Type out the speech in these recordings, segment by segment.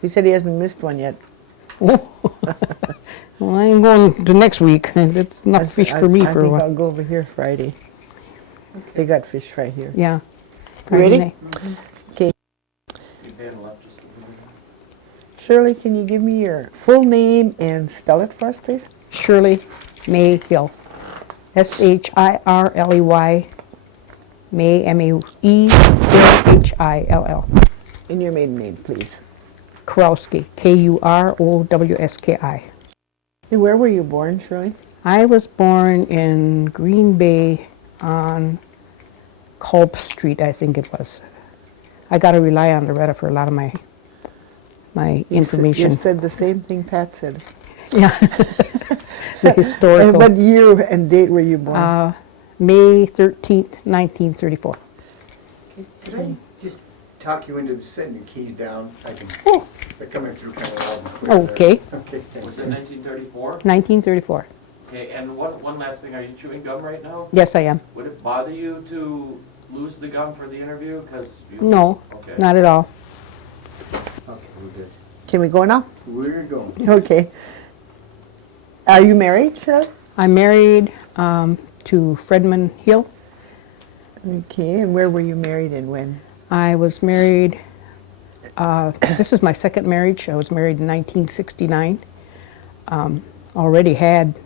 He said he hasn't missed one yet. Oh. Well, I'm going to next week, and it's enough fish for me I for a think while. I'll go over here Friday. They got fish right here. Yeah. You ready? Friday night. Okay. Shirley, can you give me your full name and spell it for us, please? Shirley May Hill. Shirley. May, Mehill. And your maiden name, please. Kurowski. Kurowski. And where were you born, Shirley? I was born in Green Bay on Culp Street, I think it was. I got to rely on Loretta for a lot of my information. You said the same thing Pat said. Yeah. The historical. And what year and date were you born? May 13th, 1934. Could I just talk you into setting your keys down? They're coming through kind of loud and clear. Okay. There. Okay, thanks. Was it 1934? 1934. Okay, and one last thing, are you chewing gum right now? Yes, I am. Would it bother you to lose the gum for the interview? No, Okay. not at all. Okay, we're good. Can we go now? We're going. Okay. Are you married, Shirley? I'm married to Fredman Hill. Okay, and where were you married and when? I was married, this is my second marriage. I was married in 1969. Already had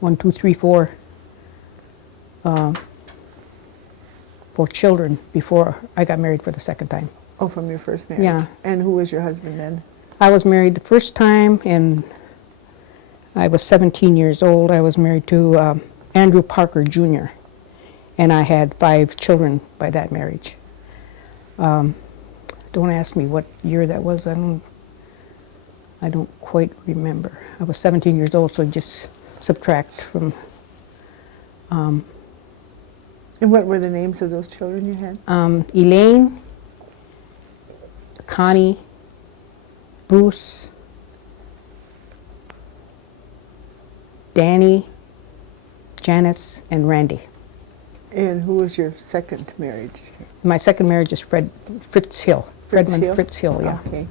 4 children before I got married for the second time. Oh, from your first marriage? Yeah. And who was your husband then? I was married the first time and I was 17 years old. I was married to Andrew Parker Jr. and I had 5 children by that marriage. Don't ask me what year that was. I don't quite remember. I was 17 years old, so just subtract from. And what were the names of those children you had? Elaine, Connie, Bruce, Danny, Janice, and Randy. And who was your second marriage? My second marriage is Fritz Hill. Fritz Fredman Hill? Fritz Hill, yeah. Okay.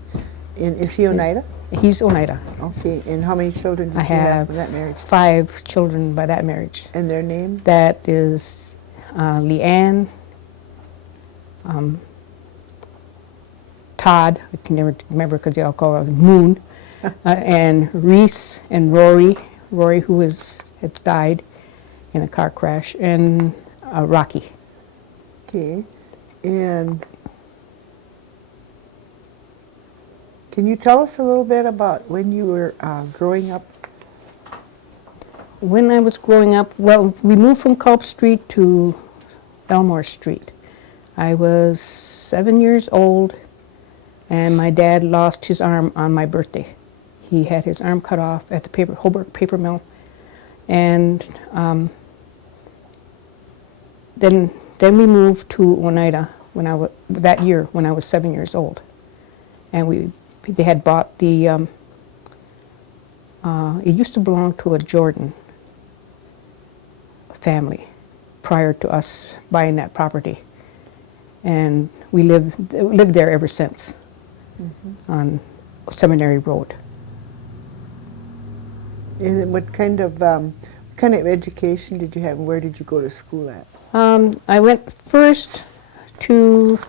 And is he Oneida? He's Oneida. Okay. And how many children did I you have have from that marriage? 5 children by that marriage. And their name? That is Leanne, Todd, I can never remember because they all call her Moon, and Reese and Rory, who had died in a car crash, and Rocky. Okay. And can you tell us a little bit about when you were growing up? When I was growing up, well, we moved from Culp Street to Elmore Street. I was 7 years old, and my dad lost his arm on my birthday. He had his arm cut off at the Holbrook paper mill, and then we moved to Oneida that year when I was 7 years old, and they had bought the. It used to belong to a Jordan family prior to us buying that property, and we lived there ever since on Seminary Road. And then what kind of education did you have? And where did you go to school at? I went first to,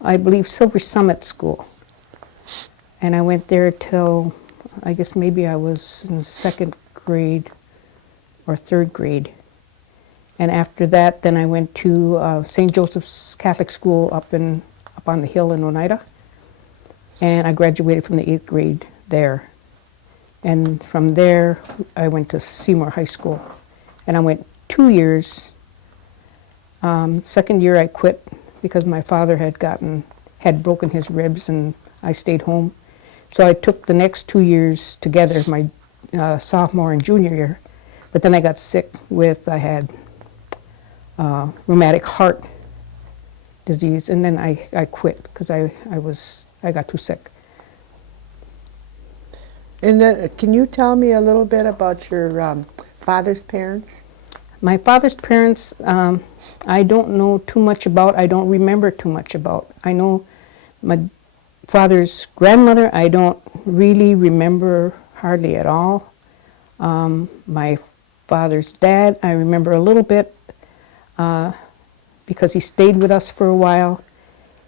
I believe, Silver Summit School, and I went there till I guess maybe I was in 2nd grade or 3rd grade. And after that, then I went to St. Joseph's Catholic School up on the hill in Oneida. And I graduated from the 8th grade there. And from there, I went to Seymour High School. And I went 2 years. 2nd year I quit because my father had broken his ribs and I stayed home. So I took the next 2 years together, my sophomore and junior year. But then I got sick I had rheumatic heart disease, and then I quit because I got too sick. And then, can you tell me a little bit about your father's parents? My father's parents, I don't know too much about. I don't remember too much about. I know my father's grandmother, I don't really remember hardly at all. My father's dad, I remember a little bit because he stayed with us for a while,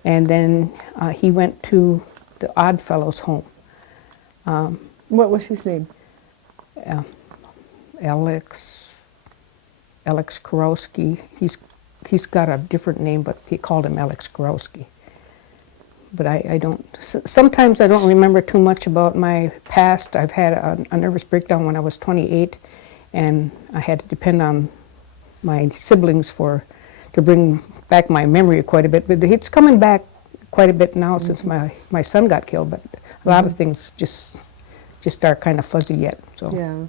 and then he went to the Oddfellows home. What was his name? Alex Kurowski. He's got a different name, but he called him Alex Kurowski. But I don't. Sometimes I don't remember too much about my past. I've had a nervous breakdown when I was 28, and I had to depend on my siblings to bring back my memory quite a bit. But it's coming back quite a bit now since my son got killed. But a lot of things just are kind of fuzzy yet. So. Yeah.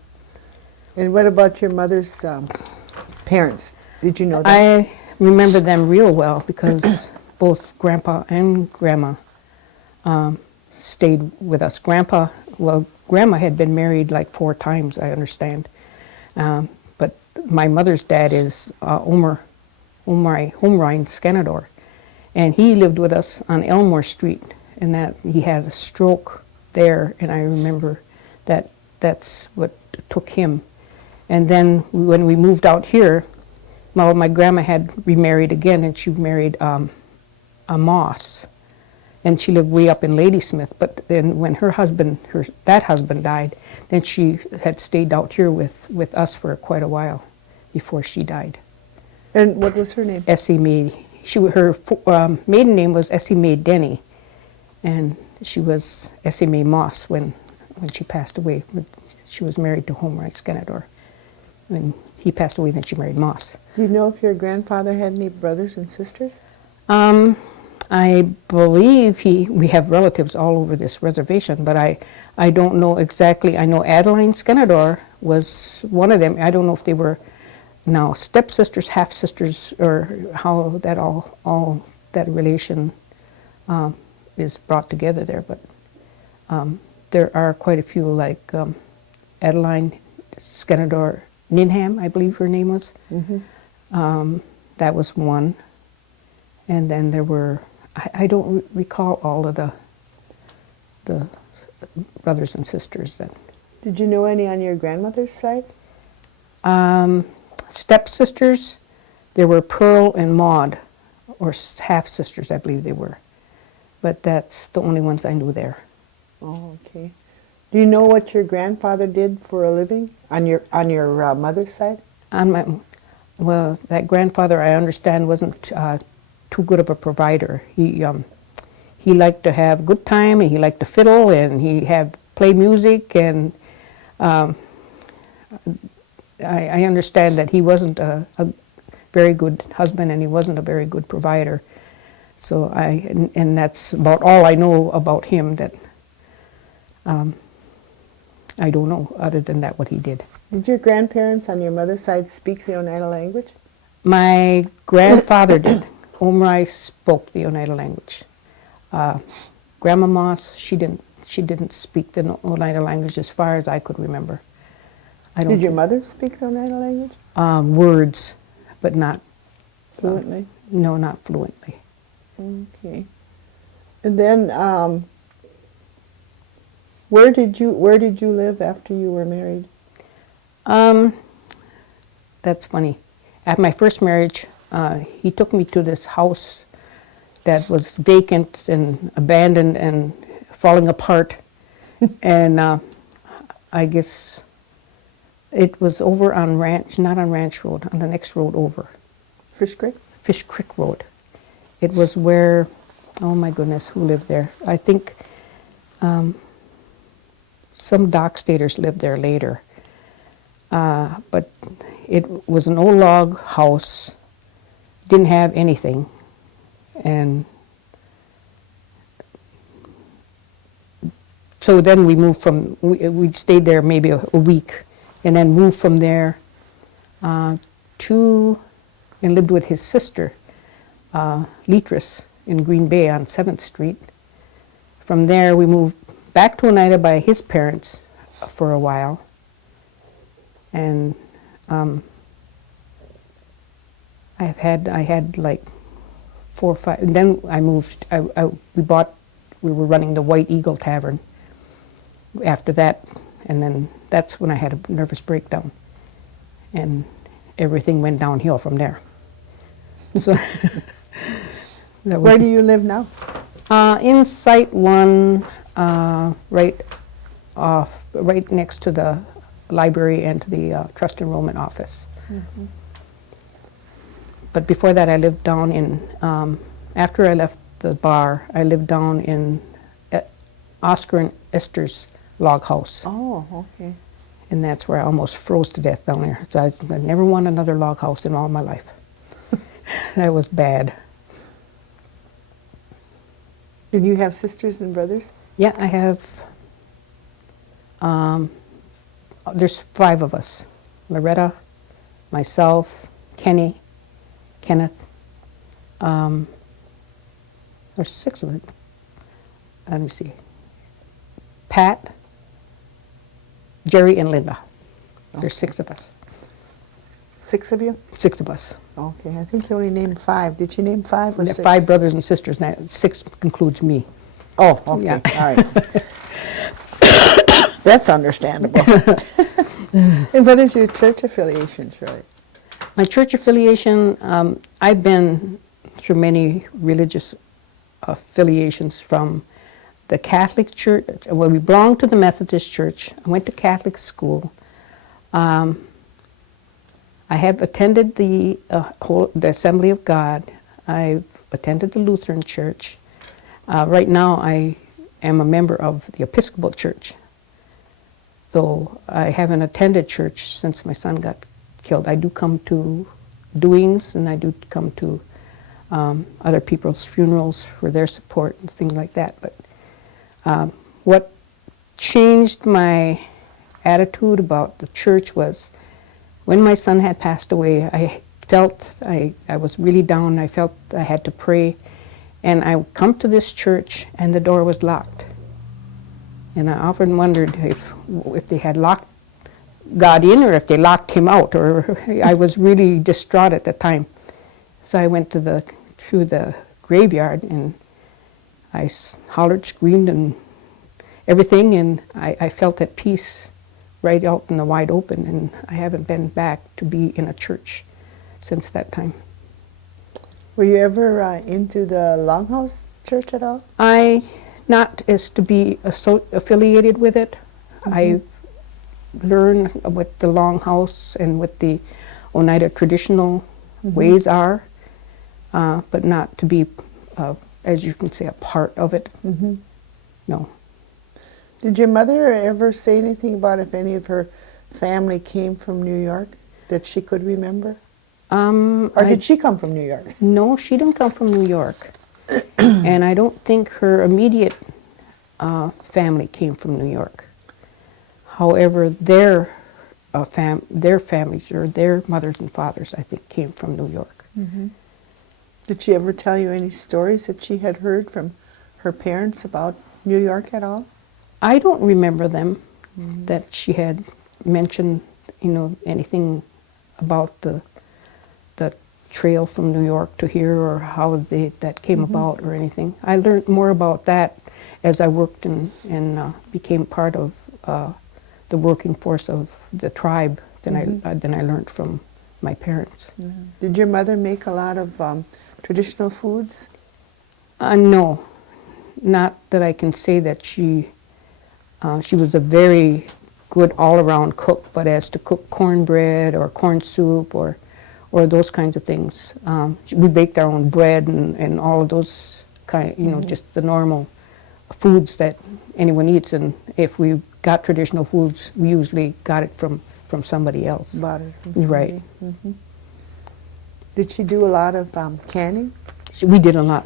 And what about your mother's parents? Did you know them? I remember them real well because both Grandpa and Grandma stayed with us. Grandma had been married like 4 times, I understand. But my mother's dad is Omar Homerein Scanador, and he lived with us on Elmore Street, and that he had a stroke there, and I remember that's what took him. And then when we moved out here, my grandma had remarried again, and she married a Moss, and she lived way up in Ladysmith. But then when that husband died, then she had stayed out here with us for quite a while before she died. And what was her name? Essie Mae. Her maiden name was Essie Mae Denny, and she was Essie Mae Moss when she passed away. She was married to Homerein Scanador. When he passed away, then she married Moss. Do you know if your grandfather had any brothers and sisters? I believe we have relatives all over this reservation, but I don't know exactly. I know Adeline Scanador was one of them. I don't know if they were now stepsisters, half-sisters, or how that all that relation is brought together there. But there are quite a few, like Adeline Scanador Ninham, I believe her name was. Mm-hmm. That was one. And then there were, I don't recall all of the brothers and sisters then. Did you know any on your grandmother's side? Stepsisters, there were Pearl and Maud, or half-sisters, I believe they were. But that's the only ones I knew there. Oh, okay. Do you know what your grandfather did for a living on your mother's side? Well, that grandfather, I understand, wasn't too good of a provider. He liked to have good time, and he liked to fiddle, and he had play music, and I understand that he wasn't a very good husband, and he wasn't a very good provider. So and that's about all I know about him. That I don't know other than that what he did. Did your grandparents on your mother's side speak the Oneida language? My grandfather did. Omri spoke the Oneida language. Grandma Moss, she didn't speak the Oneida language as far as I could remember. Did your mother speak the Oneida language? Words, but not Fluently? No, not fluently. Okay. And then, where did you live after you were married? That's funny. At my first marriage, he took me to this house that was vacant and abandoned and falling apart. And I guess it was over on not on Ranch Road, on the next road over. Fish Creek? Fish Creek Road. It was where, oh my goodness, who lived there? I think some dock-staters lived there later. But it was an old log house, didn't have anything, and so then we moved from, we stayed there maybe a week, and then moved from there to, and lived with his sister, Leatrice, in Green Bay on 7th Street. From there we moved back to Oneida by his parents for a while. And I had like 4 or 5. And then I moved. We bought we were running the White Eagle Tavern after that, and then that's when I had a nervous breakdown, and everything went downhill from there. So that was Where do you live now? in Site 1, right next to the library and to the trust enrollment office. But before that, I lived down in, after I left the bar, I lived down in Oscar and Esther's log house. Oh, okay. And that's where I almost froze to death down there. So I never want another log house in all my life. That was bad. Did you have sisters and brothers? Yeah, I have, there's 5 of us. Loretta, myself, Kenny, Kenneth. There's 6 of them. Let me see. Pat, Jerry, and Linda. There's 6 of us. 6 of you? 6 of us. Okay, I think you only named 5. Did you name 5 or There are 6? 5 brothers and sisters. Now 6 includes me. Oh, okay, Yeah. all right. That's understandable. And what is your church affiliation, Shirley? My church affiliation, I've been through many religious affiliations, from the Catholic Church. Well, we belonged to the Methodist Church. I went to Catholic school. I have attended the Assembly of God. I've attended the Lutheran Church. Right now, I am a member of the Episcopal Church, though I haven't attended church since my son got killed. I do come to doings, and I do come to other people's funerals for their support and things like that. But what changed my attitude about the church was when my son had passed away. I felt I was really down. I felt I had to pray. And I come to this church, and the door was locked. And I often wondered if they had locked God in, or if they locked him out, or I was really distraught at the time. So I went through the graveyard, and I hollered, screamed, and everything, and I felt at peace right out in the wide open, and I haven't been back to be in a church since that time. Were you ever into the Longhouse Church at all? Not as to be affiliated with it. I learned what the Longhouse and what the Oneida traditional ways are, but not to be, as you can say, a part of it. No. Did your mother ever say anything about if any of her family came from New York that she could remember? Or did she come from New York? No, she didn't come from New York. And I don't think her immediate family came from New York. However, their families, or their mothers and fathers, I think, came from New York. Did she ever tell you any stories that she had heard from her parents about New York at all? I don't remember them, that she had mentioned, anything about the trail from New York to here, or how that came about, or anything. I learned more about that as I worked and became part of the working force of the tribe than I learned from my parents. Did your mother make a lot of traditional foods? No, not that I can say that she was a very good all-around cook, but as to cook cornbread or corn soup or those kinds of things. We baked our own bread and all of those just the normal foods that anyone eats. And if we got traditional foods, we usually got it from somebody else. Bought it from somebody. Right. Did she do a lot of canning? She did a lot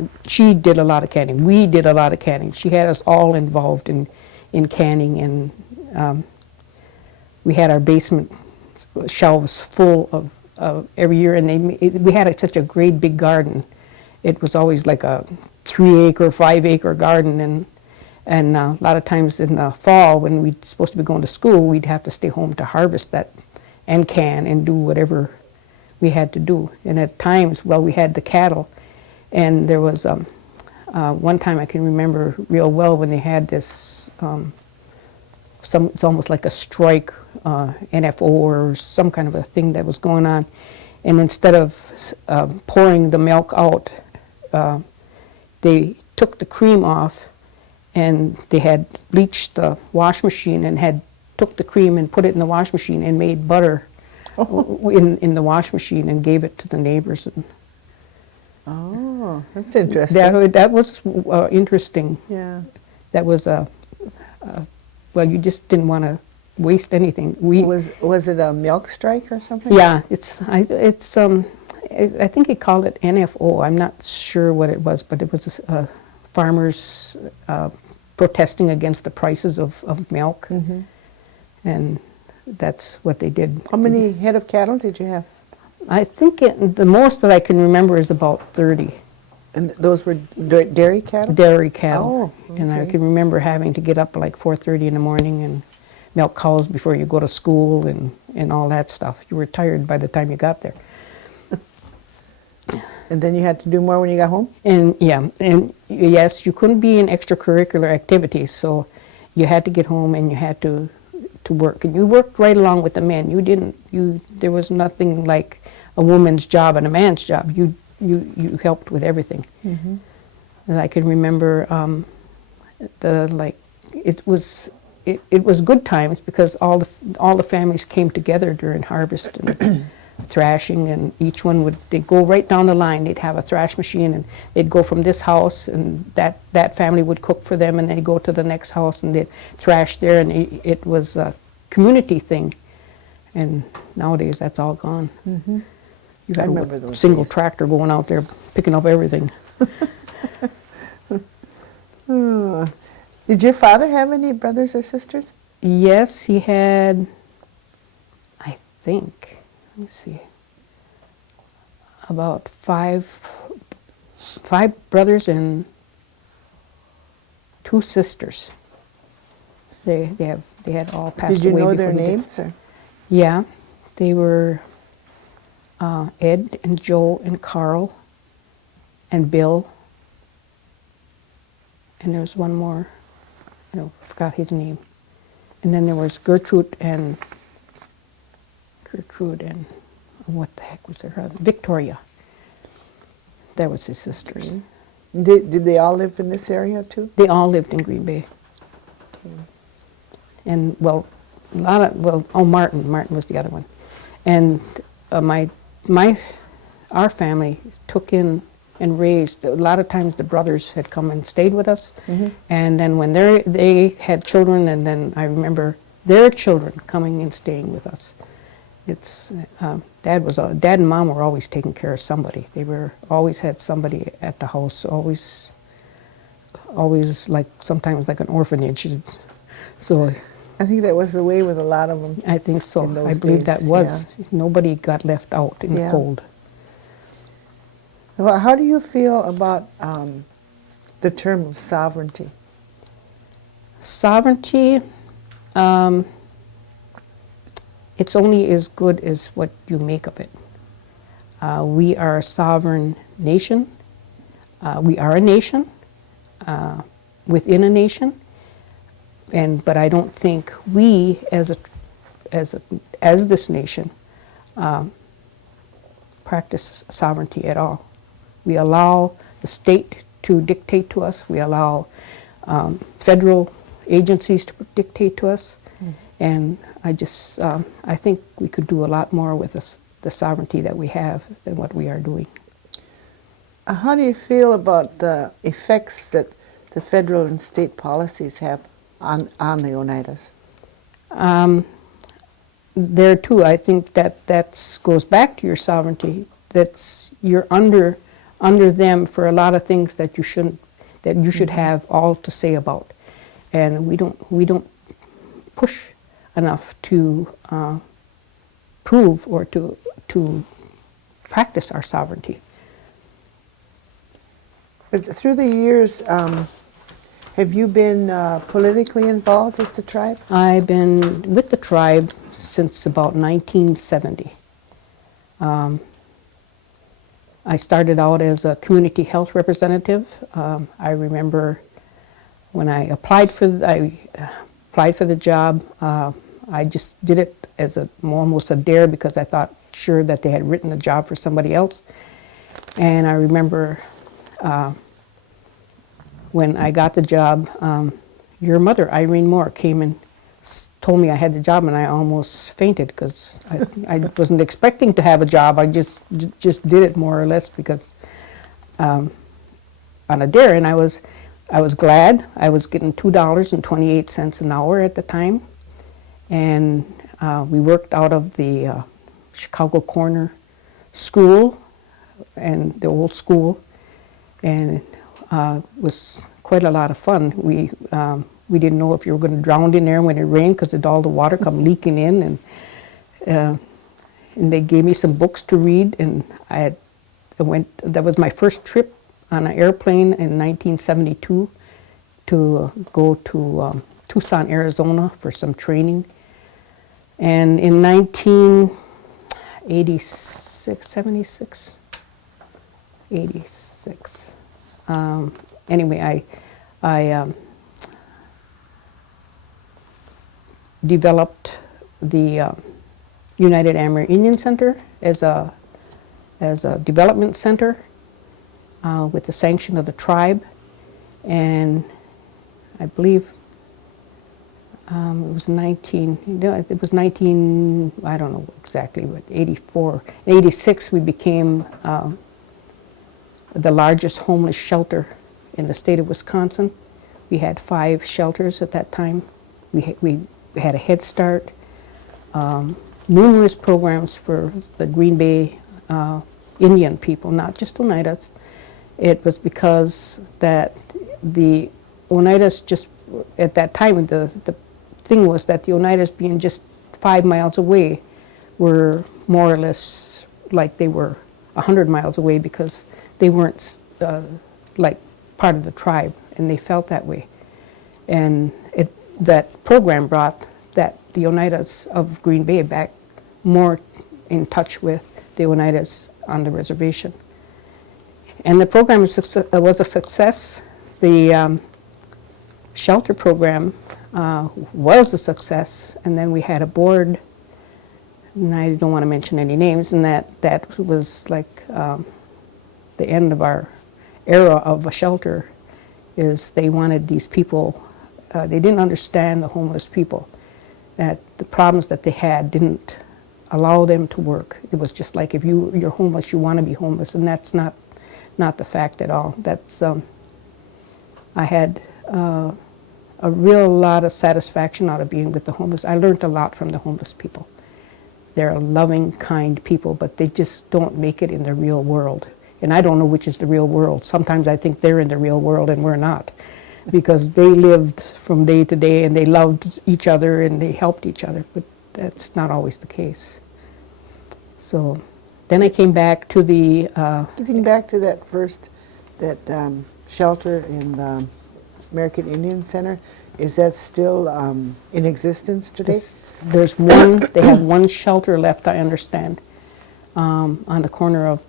of canning. We did a lot of canning. She had us all involved in canning, and we had our basement shelves full of every year, and we had such a great big garden. It was always like a 3-acre, 5-acre garden, and a lot of times in the fall when we're supposed to be going to school, we'd have to stay home to harvest that and can and do whatever we had to do. And at times, we had the cattle, and there was one time I can remember real well when they had this, it's almost like a strike, NFO or some kind of a thing that was going on. And instead of pouring the milk out, they took the cream off, and they had bleached the wash machine and had took the cream and put it in the wash machine and made butter in the wash machine and gave it to the neighbors. And Oh, that's interesting. that was interesting. Yeah. That was well, you just didn't want to waste anything. Was it a milk strike or something? Yeah, I think he called it NFO. I'm not sure what it was, but it was farmers protesting against the prices of milk, and that's what they did. How many head of cattle did you have? I think the most that I can remember is about 30 And those were dairy cattle? dairy cattle. Oh, And I okay. can remember having to get up at like 4:30 in the morning and milk cows before you go to school and all that stuff. You were tired by the time you got there. And then you had to do more when you got home? And yes, you couldn't be in extracurricular activities, so you had to get home and you had to work. And you worked right along with the men. There was nothing like a woman's job and a man's job. You helped with everything. And I can remember it was good times because all the families came together during harvest and thrashing, and each one they'd go right down the line. They'd have a thrash machine, and they'd go from this house, and that family would cook for them, and they'd go to the next house and they'd thrash there, and it was a community thing. And nowadays that's all gone. You got I remember a those single days. tractor going out there picking up everything. Did your father have any brothers or sisters? Yes, he had, I think, let me see, about five brothers and 2 sisters. They had all passed Did you away. know their before he did. names? Or? Yeah, they were Ed and Joe and Carl and Bill, and there was one more. I forgot his name. And then there was Gertrude and what the heck was her? Victoria. That was his sisters. Did they all live in this area too? They all lived in Green Bay. And Martin was the other one. And our family took in and raised, a lot of times the brothers had come and stayed with us. And then when they had children, and then I remember their children coming and staying with us. It's Dad and Mom were always taking care of somebody. They always had somebody at the house, always like sometimes like an orphanage. So I think that was the way with a lot of them. I think so. In those I believe that days, was. Nobody got left out in the Yeah. cold. Well, how do you feel about the term of sovereignty? Sovereignty, it's only as good as what you make of it. We are a sovereign nation. We are a nation within a nation, but I don't think we, as this nation, practice sovereignty at all. We allow the state to dictate to us. We allow federal agencies to dictate to us, and I think we could do a lot more with the sovereignty that we have than what we are doing. How do you feel about the effects that the federal and state policies have on the Oneidas? There too, I think that goes back to your sovereignty. You're under them for a lot of things that you should have all to say about, and we don't push enough to prove or to practice our sovereignty. But through the years, have you been politically involved with the tribe? I've been with the tribe since about 1970. I started out as a community health representative. I remember when I applied for the job. I just did it as almost a dare because I thought sure that they had written the job for somebody else. And I remember when I got the job, your mother, Irene Moore, came and told me I had the job, and I almost fainted because I wasn't expecting to have a job. I just did it more or less because on a dare, and I was glad. I was getting $2.28 an hour at the time, and we worked out of the Chicago Corner School and the old school, and it was quite a lot of fun. We didn't know if you were going to drown in there when it rained because all the water come leaking in, and they gave me some books to read, and I went. That was my first trip on an airplane in 1972 to go to Tucson, Arizona for some training. And in 1986, anyway, I developed the United Amerindian Center as a development center with the sanction of the tribe, and I believe it was 19, I don't know exactly, but 84. In 86 we became the largest homeless shelter in the state of Wisconsin. We had 5 shelters at that time. We had a Head Start, numerous programs for the Green Bay Indian people, not just Oneidas. It was because that the Oneidas just, at that time, the thing was that the Oneidas being just 5 miles away were more or less like they were 100 miles away because they weren't like part of the tribe, and they felt that way. And that program brought the Oneidas of Green Bay back more in touch with the Oneidas on the reservation. And the program was a success. The shelter program was a success, and then we had a board, and I don't want to mention any names, and that was like the end of our era of a shelter. Is they wanted these people, they didn't understand the homeless people, that the problems that they had didn't allow them to work. It was just like if you're homeless, you want to be homeless, and that's not the fact at all. That's I had a real lot of satisfaction out of being with the homeless. I learned a lot from the homeless people. They're loving, kind people, but they just don't make it in the real world. And I don't know which is the real world. Sometimes I think they're in the real world and we're not, because they lived from day to day and they loved each other and they helped each other, but that's not always the case. So then I came back to the... Getting back to that shelter in the American Indian Center, is that still in existence today? There's one, they have one shelter left, I understand, on the corner of,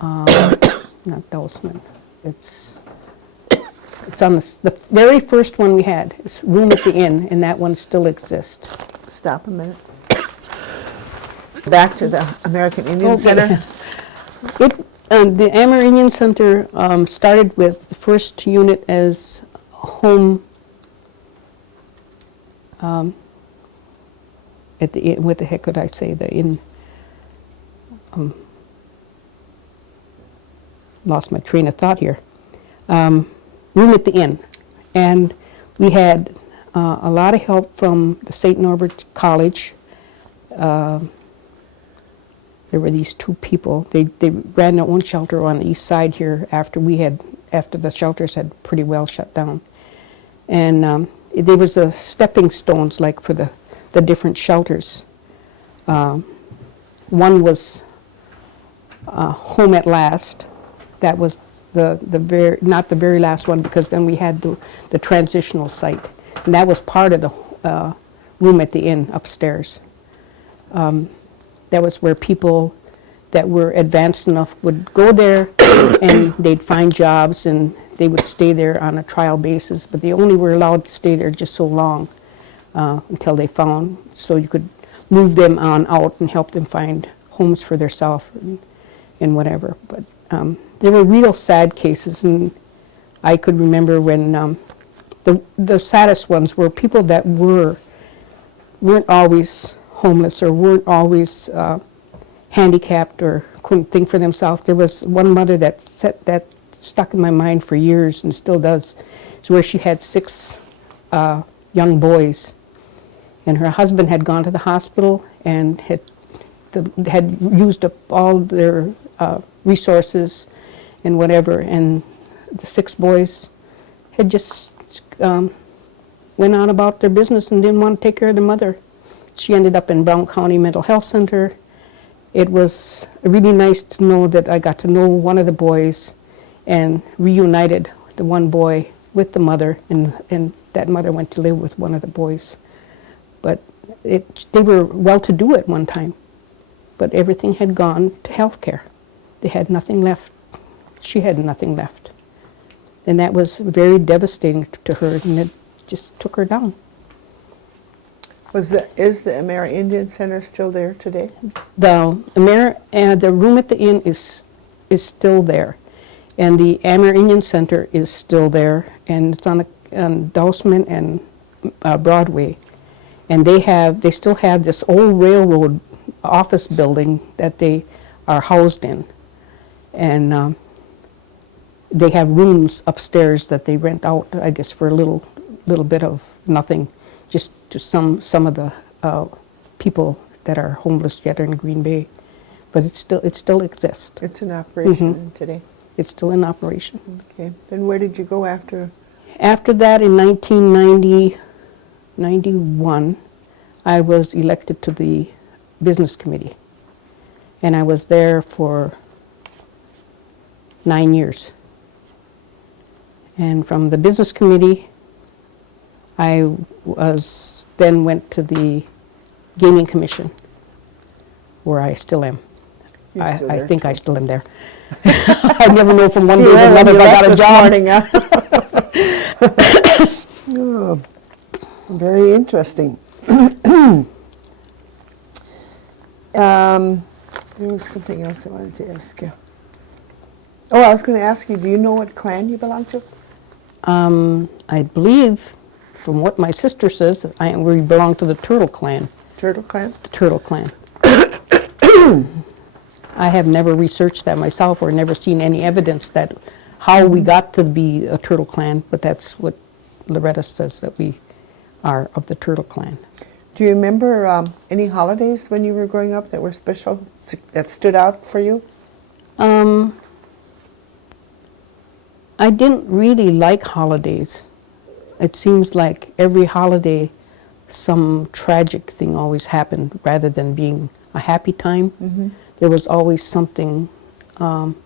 not Dosman, it's on the very first one we had. It's Room at the Inn, and that one still exists. Stop a minute. Back to the American Indian Center. The Amerindian Center started with the first unit as home at the inn. What the heck could I say? The inn. Lost my train of thought here. Room at the Inn, and we had a lot of help from the St. Norbert College. There were these 2 people. They ran their own shelter on the east side here after the shelters had pretty well shut down. And there was a stepping stones like for the different shelters. One was Home at Last. That was not the very last one, because then we had the transitional site, and that was part of the Room at the Inn upstairs. That was where people that were advanced enough would go there and they'd find jobs and they would stay there on a trial basis, but they only were allowed to stay there just so long until they found, so you could move them on out and help them find homes for themselves and whatever. But there were real sad cases, and I could remember when the saddest ones were people that weren't always homeless or weren't always handicapped or couldn't think for themselves. There was one mother that stuck in my mind for years and still does. It's where she had 6 young boys, and her husband had gone to the hospital and had used up all their resources and whatever, and the 6 boys had just went on about their business and didn't want to take care of the mother. She ended up in Brown County Mental Health Center. It was really nice to know that I got to know one of the boys and reunited the one boy with the mother, and that mother went to live with one of the boys. But they were well-to-do at one time, but everything had gone to health care. They had nothing left. She had nothing left. And that was very devastating to her, and it just took her down. Is the Amerindian Center still there today? The room at the inn is still there, and the Amerindian Center is still there, and it's on Dousman and Broadway, and they still have this old railroad office building that they are housed in, and they have rooms upstairs that they rent out, I guess, for a little bit of nothing, just to some of the people that are homeless yet in Green Bay. But it still exists. It's in operation today. It's still in operation. Okay. Then where did you go after? After that, in 1991, I was elected to the business committee, and I was there for 9 years. And from the business committee, I then went to the gaming commission, where I still am. I think I still am there. I never know from one day to another if I got a job. Oh, very interesting. There was something else I wanted to ask you. Oh, I was going to ask you, do you know what clan you belong to? I believe, from what my sister says, we belong to the Turtle Clan. Turtle Clan? The Turtle Clan. I have never researched that myself or never seen any evidence that how we got to be a Turtle Clan, but that's what Loretta says, that we are of the Turtle Clan. Do you remember any holidays when you were growing up that were special, that stood out for you? I didn't really like holidays. It seems like every holiday some tragic thing always happened rather than being a happy time. Mm-hmm. There was always something happen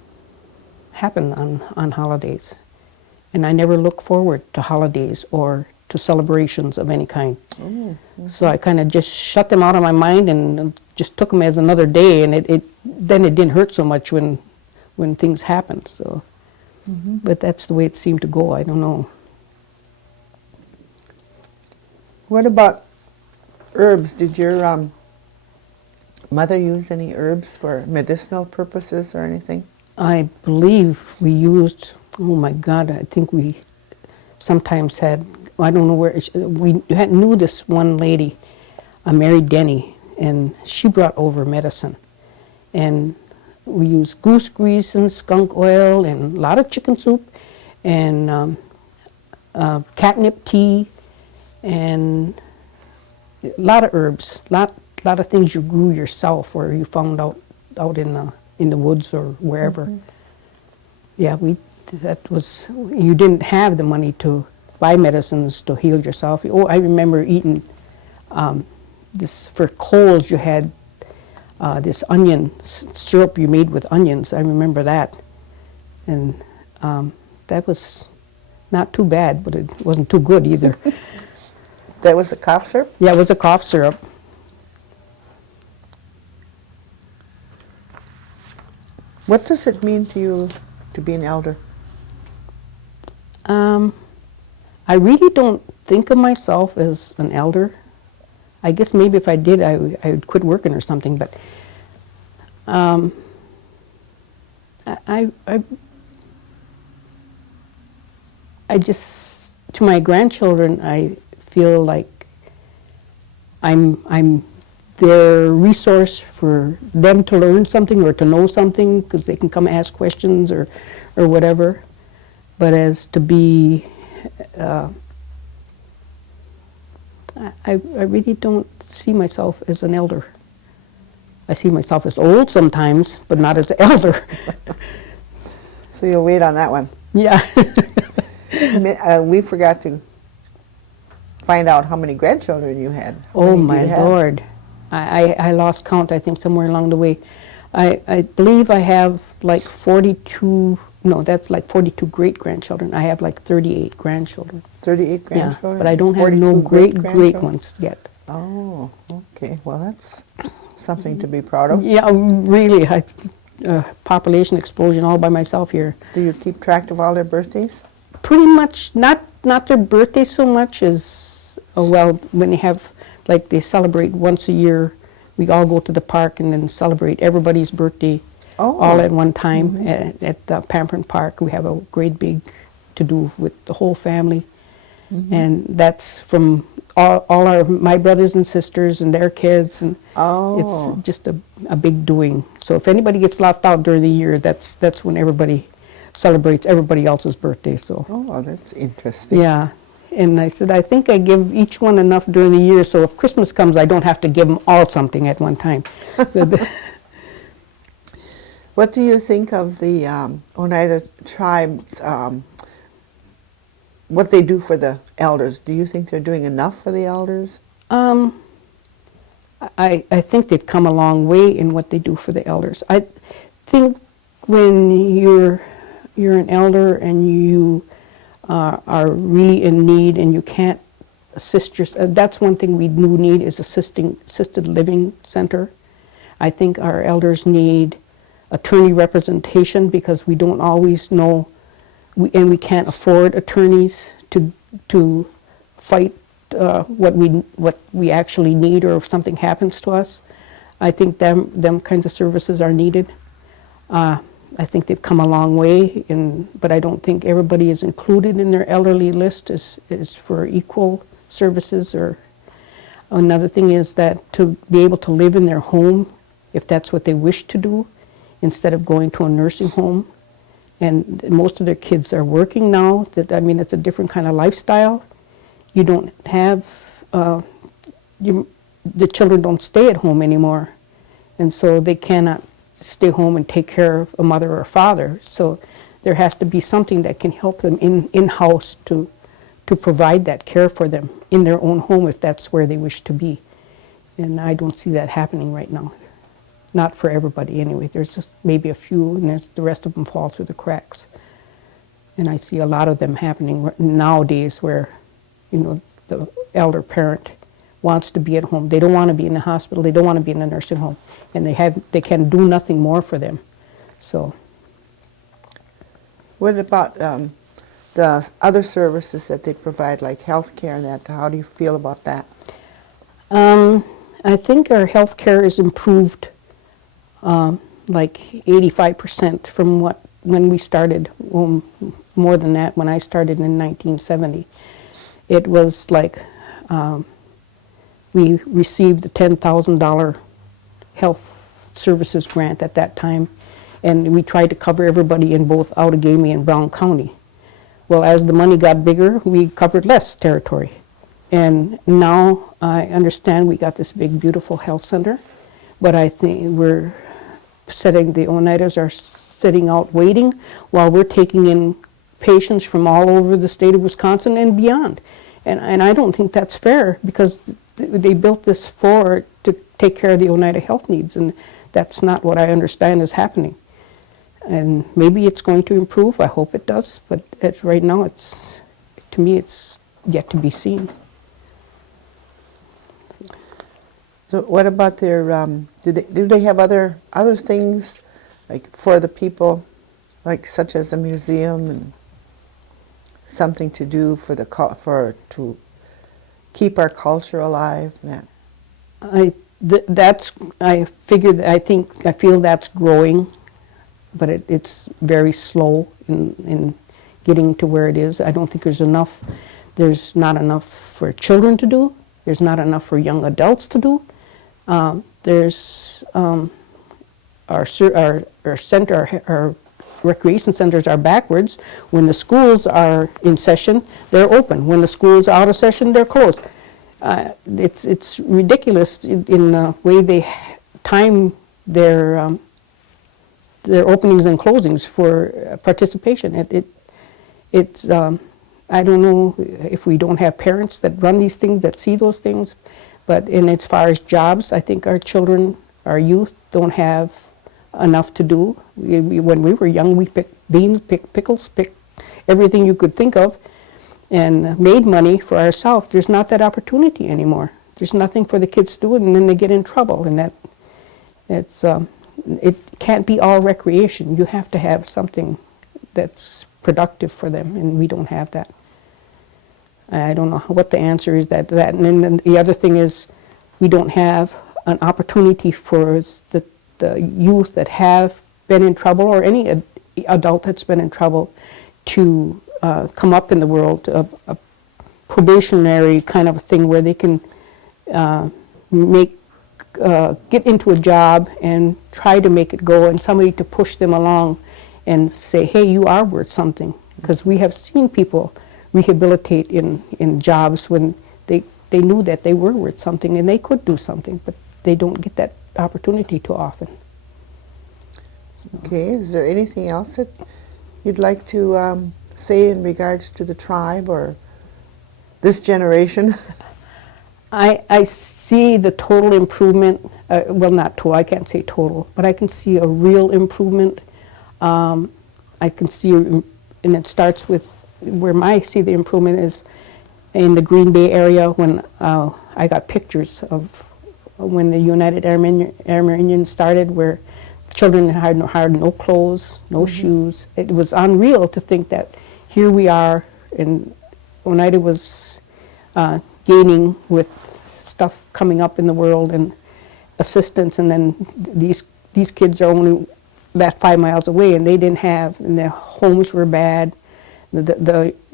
on holidays. And I never look forward to holidays or to celebrations of any kind. Mm-hmm. So I kind of just shut them out of my mind and just took them as another day, and then it didn't hurt so much when things happened. So, but that's the way it seemed to go. I don't know. What about herbs? Did your mother use any herbs for medicinal purposes or anything? I believe we used, oh my God, I think we sometimes had, I don't know where, we knew this one lady, Mary Denny, and she brought over medicine. And we used goose grease and skunk oil and a lot of chicken soup and catnip tea and a lot of herbs, lot of things you grew yourself or you found out in the woods or wherever. Mm-hmm. Yeah, you didn't have the money to buy medicines to heal yourself. Oh, I remember eating this, for colds you had this onion syrup you made with onions. I remember that. And that was not too bad, but it wasn't too good either. That was a cough syrup? Yeah, it was a cough syrup. What does it mean to you to be an elder? I really don't think of myself as an elder. I guess maybe if I did, I would quit working or something. But I just, to my grandchildren, I feel like I'm their resource for them to learn something or to know something, because they can come ask questions or whatever. But as to be, I really don't see myself as an elder. I see myself as old sometimes, but not as an elder. So you'll wait on that one. Yeah. We forgot to find out how many grandchildren you had. How Oh many do my you have? Lord. I lost count, I think, somewhere along the way. I believe I have like 42, no, that's like 42 great-grandchildren. I have like 38 grandchildren. 38 grandchildren? Yeah, but I don't have 42 no great great-grandchildren? ones yet. Oh, okay. Well, that's something to be proud of. Yeah, really, population explosion all by myself here. Do you keep track of all their birthdays? Pretty much, not their birthday so much as, well, when they have, like they celebrate once a year, we all go to the park and then celebrate everybody's birthday all at one time at the Pamperin Park. We have a great big to-do with the whole family. And that's from all my brothers and sisters and their kids, and it's just a big doing. So if anybody gets left out during the year, that's when everybody celebrates everybody else's birthday. So Oh, that's interesting. yeah, and I said I think I give each one enough during the year, so if Christmas comes, I don't have to give them all something at one time. What do you think of the Oneida tribes, what they do for the elders? Do you think they're doing enough for the elders? I think they've come a long way in what they do for the elders. I think when you're an elder and you are really in need and you can't assist yourself, that's one thing we do need is assisted living center. I think our elders need attorney representation because we don't always know, and we can't afford attorneys to fight what we actually need, or if something happens to us. I think them kinds of services are needed. I think they've come a long way, but I don't think everybody is included in their elderly list is for equal services. Or another thing is that to be able to live in their home, if that's what they wish to do, instead of going to a nursing home. And most of their kids are working now. It's a different kind of lifestyle. You don't have, the children don't stay at home anymore. And so they cannot stay home and take care of a mother or father. So there has to be something that can help them in-house to provide that care for them in their own home if that's where they wish to be. And I don't see that happening right now. Not for everybody anyway. There's just maybe a few, and the rest of them fall through the cracks. And I see a lot of them happening nowadays where, the elder parent wants to be at home. They don't want to be in the hospital. They don't want to be in a nursing home. And they can do nothing more for them. So. What about the other services that they provide, like health care and that? How do you feel about that? I think our health care is improved like 85% from when we started, more than that, when I started in 1970. It was like we received the $10,000 health services grant at that time, and we tried to cover everybody in both Outagamie and Brown County. Well, as the money got bigger, we covered less territory. And now I understand we got this big, beautiful health center, but I think the Oneidas are sitting out waiting while we're taking in patients from all over the state of Wisconsin and beyond. And I don't think that's fair, because they built this to take care of the Oneida health needs, and that's not what I understand is happening. And maybe it's going to improve. I hope it does, but right now to me it's yet to be seen. So what about their, do they have other things like for the people, like such as a museum and something to do for the to keep our culture alive? I feel that's growing, but it's very slow in getting to where it is. I don't think there's enough. There's not enough for children to do. There's not enough for young adults to do. There's our recreation centers are backwards. When the schools are in session, they're open. When the schools are out of session, they're closed. It's ridiculous in the way they time their openings and closings for participation. It's I don't know if we don't have parents that run these things, that see those things, but as far as jobs, I think our children, our youth, don't have enough to do. When we were young, we picked beans, picked pickles, picked everything you could think of, and made money for ourselves. There's not that opportunity anymore. There's nothing for the kids to do, and then they get in trouble. And it can't be all recreation. You have to have something that's productive for them, and we don't have that. I don't know what the answer is. That and then the other thing is, we don't have an opportunity for the youth that have been in trouble, or any adult that's been in trouble, to come up in the world, a probationary kind of thing where they can get into a job and try to make it go, and somebody to push them along and say, hey, you are worth something. Because we have seen people rehabilitate in jobs when they knew that they were worth something and they could do something, but they don't get that opportunity too often. Okay, is there anything else that you'd like to say in regards to the tribe or this generation? I see the total improvement, well, not total, I can't say total, but I can see a real improvement. I can see, and it starts with where I see the improvement is in the Green Bay area, when I got pictures of when the United Armenians started, where children had no clothes, no shoes. It was unreal to think that here we are, and Oneidas was gaining with stuff coming up in the world and assistance, and then these kids are only that 5 miles away, and they didn't have, and their homes were bad.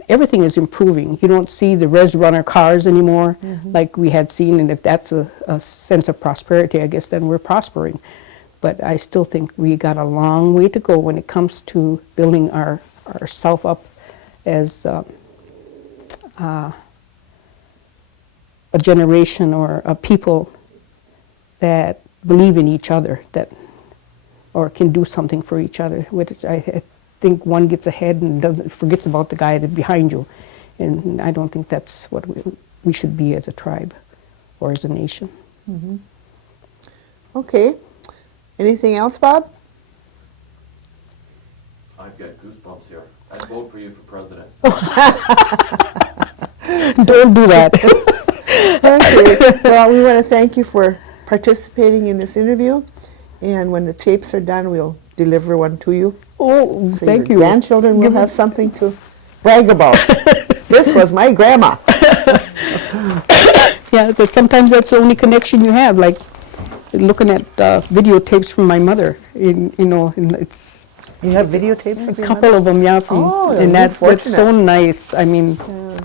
Everything is improving. You don't see the res runner cars anymore like we had seen, and if that's a sense of prosperity, I guess then we're prospering. But I still think we got a long way to go when it comes to building ourself up as a generation or a people that believe in each other, or can do something for each other. Which I think one gets ahead and forgets about the guy that's behind you, and I don't think that's what we should be as a tribe or as a nation. Okay. Anything else, Bob? I've got goosebumps here. I'd vote for you for president. Don't do that. Okay. Well, we want to thank you for participating in this interview, and when the tapes are done, we'll deliver one to you. Oh, So thank your you. grandchildren will have something to brag about. This was my grandma. Yeah, but sometimes that's the only connection you have, like looking at videotapes from my mother. And it's You have videotapes of a your couple mother? of them, yeah, Oh, and you're that's so fortunate. nice. I mean, Yeah.